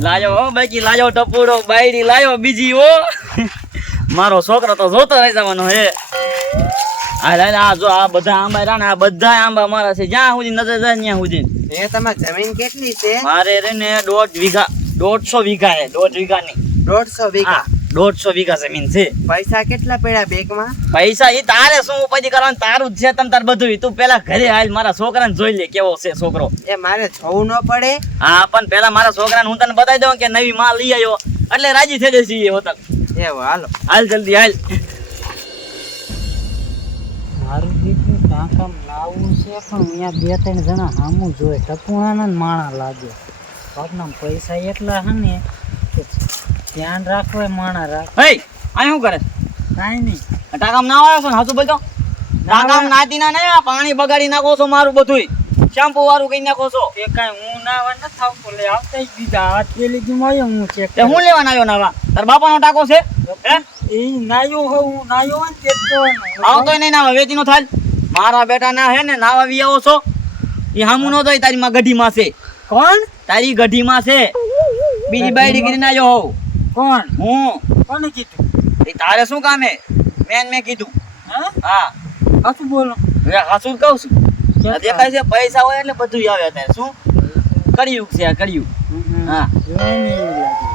લાયો હો બાકી લાયો ટપુડો બાયડી લાયો બીજી હો મારો છોકરો તો જોતો રહી જવાનો હે આ જો આ બધા આંબા રહ્યા ને આ બધા આંબા મારા છે જ્યાં સુધી નજર જાય ત્યાં સુધી એ તમારી જમીન કેટલી છે? મારે રે ને 1.5 વીઘા 150 વીઘા હે 1.5 વીઘા ની 150 વીઘા 150 વીઘા જમીન છે પૈસા કેટલા પડ્યા બેંકમાં? પૈસા ઈ તારે શું ઉપાધિ કરવાનું તારું જ છે તમ તાર બધું તું પેલા ઘરે હાલ મારા છોકરાને જોઈ લે કેવો છે છોકરો એ મારે જોવું ન પડે? હા પણ પેલા મારા છોકરાને હું તને બતાવી દઉં કે નવી માલ લઈ આવ્યો એટલે રાજી થઈ જશે એ હોતક એવું હાલો હાલ જલ્દી હાલ મારું દીકરું કામ લાવવું છે પણ અહીંયા બે ત્રણ જણા સામું જોઈએ ટપુણાના ને માણા લાગે બાપના પૈસા એટલા હે ને કે ધ્યાન રાખો એ માણા રાખ હે આ શું કરે કાંઈ નહીં ટાકામ ના આવ્યો છો ને હાચું બોલતો ટાકામ નાતી ના નહીં પાણી બગાડી નાખો છો મારું બધુંય શેમ્પુ વાળું કઈ નાખો છો એ કાંઈ હું નાવા ન થાવ લે આવતા જ બીજા હાથ પેલી દીમાં હું ચેક તે હું લેવા આવ્યો નાવા તાર બાપાનો ટાકો છે હે એ નાયો હો હું નાયો હોય ને તે જ આવતોય નહીં નાવા વેચીનો થાલ મારા બેટા ના હે ને નાવા વી આવો છો એ હામું નો જોઈ તારી માં ગઢીમાં છે કોણ તારી ગઢીમાં છે બીજી બાયડી કરી ના જો હોવ કોણ હું કોને કીધું એ તારે શું કામ હે મેં કીધું હા હાથું બોલો હવે હાસું કહું છું આ દેખાય છે પૈસા હોય એટલે બધું આવે અત્યારે શું કર્યું છે આ કર્યું હા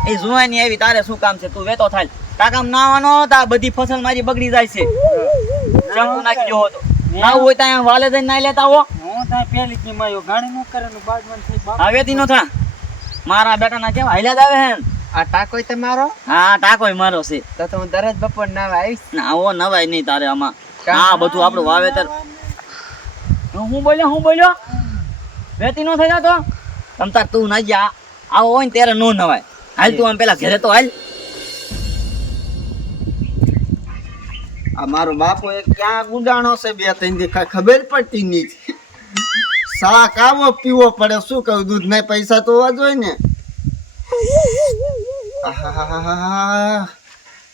એ જુવાની આવી તારે શું કામ છે તું વેતો થાય કાકામ નાવાનો તા બધી ફસલ મારી બગડી જાય છે શેમ્પુ નાખી જો તો ના હોય ત્યાં વાલે જઈને નાઈ લેતા હો હું ત્યાં પેલી કી માયો ગાડી નો કરે ને બાજવાન થઈ બાપ હવે તી નો થા મારા બેટા ના કેવા હાલ્યા જ આવે હે આ ટાકોય તમારો? હા ટાકોય મારો છે તો હું દરરોજ બપોર નાવા આવીશ. ના આવો નવાય નહીં તારે આમાં આ બધું આપણું વાવેતર હું બોલ્યો વેતી નો થઈ જાતો તમ તાર તું ના જા આવો હોય ને ત્યારે નો નવાય હાલ તું આમ પેલા ઘરે તો હાલ આ મારો બાપો એક ક્યાં ગુડાણો છે બે ત્રણ દી ખબર પડતી નહીં શાક આવો પીવો પડે શું કહું દૂધ ના પૈસા તો હોવા જોઈએ ને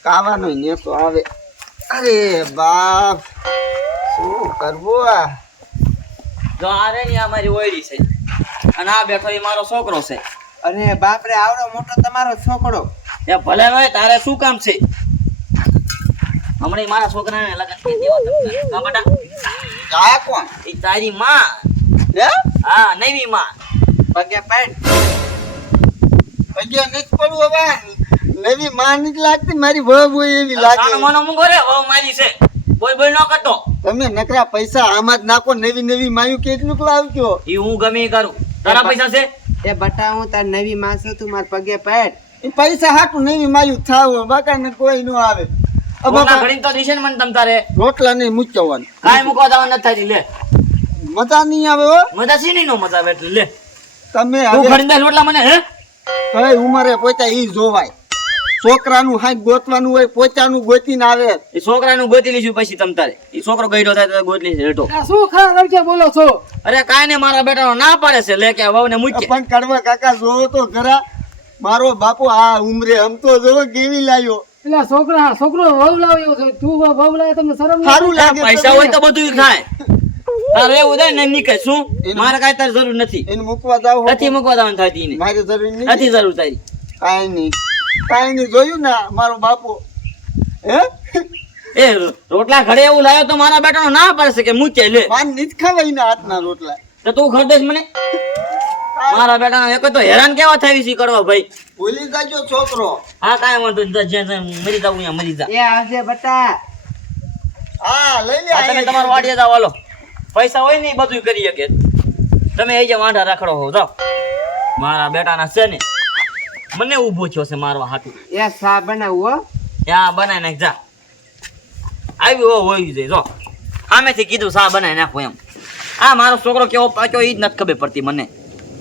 કાવાનો નેસો આવે અરે બાપ શું કરવું આ જો આ રે ની આ મારી ઓયડી છે અને આ બેઠો એ મારો છોકરો છે અરે બાપ રે આવડો મોટો તમારો છોકરો! એ ભલે હોય તારે શું કામ છે હમણાં મારા છોકરાને લગન કરી દેવા તમને હા બેટા આ કોણ એ તારી માં હે હા નવી માં પગે પેટ પગે નથી પડવું હવે નવી માં નથી લાગતી મારી વહુ હોય એવી લાગે મનો મુંગો રે ઓ મારી છે બોલ ન કરતો તમે નકરા પૈસા આમાં જ નાખો નવી નવી માયું કેટલું લાવજો એ હું ગમે એ કરું તારા પૈસા છે એ બટા હું તાર નવી માં છું તું માર પગે પેટ. એ પૈસા હાટું નવી માયું થાવ બાકાને કોઈ ન આવે રોટલા ઘડીને તો દીશે ને મને તમ તારે રોટલા નહીં મૂકવાનું કાંઈ મૂકવા જવા નથી થતી લે મજા નહીં આવે હો મજા છે નહીં નો મજા આવે એટલે લે તમે તું હવે ઘડીને રોટલા મને હે કઈ ઉંમરે પોતા ઈ જોવાય છોકરાનું હાથ ગોતવાનું હોય પોતાનું ગોતીને આવે એ છોકરાનું ગોતી લીધું પછી તમ તારે એ છોકરો ગઈડો થાય તો ગોતી લીધો હેઠો શું ખરા લડકે બોલો છો અરે કાંઈ ને મારા બેટાનો ના પાડે છે લે કે વહુને મૂકી પણ કડવા કાકા જોવો તો ખરા મારો બાપુ આ ઉંમરે આમ તો જોવો કેવી લાવ્યો પેલા છોકરો વહુ લાવ્યો છે તું વહુ લાવે તમને શરમ સારું લાગે પૈસા હોય તો બધું થાય તારે એવું થાય ને નીકળે શું મારે કાંઈ તારી જરૂર નથી એને મૂકવા જાવ નથી મૂકવા જવાનું થતી ને મારી જરૂર નહીં નથી જરૂર તારી કાંઈ નહીં જોયું ને મારો બાપુ હે એ રોટલા ઘરે એવું લાવ્યો તો મારા બેટાનો ના પાડે છે કે મૂકે લે માન નીચ ખવાય ને હાથના રોટલા તો તું ખરદેશ મને મારા બેટાનો એક તો હેરાન કેવા થાય છે કરવા ભાઈ ભૂલી જાજો છોકરો હા કાંઈ વાંધો નહીં જ્યાં મરી જાવ અહીંયા મરી જા એ આવજે બટા. હા લઈ લે તમે તમારું વાડીએ જાવ હાલો પૈસા હોય ને એ બધું કરી શકે તમે એ જે વાંઢા રાખડો હો જાઓ મારા બેટાના છે ને મને ઊભો થયો છે મારવા હાટું એ સા બનાવું હો. ત્યાં બનાવી નાખ જા આવ્યું હોય જાય જો સામેથી કીધું સા બનાવી નાખો એમ આ મારો છોકરો કેવો પાક્યો એ જ નથી ખબર પડતી મને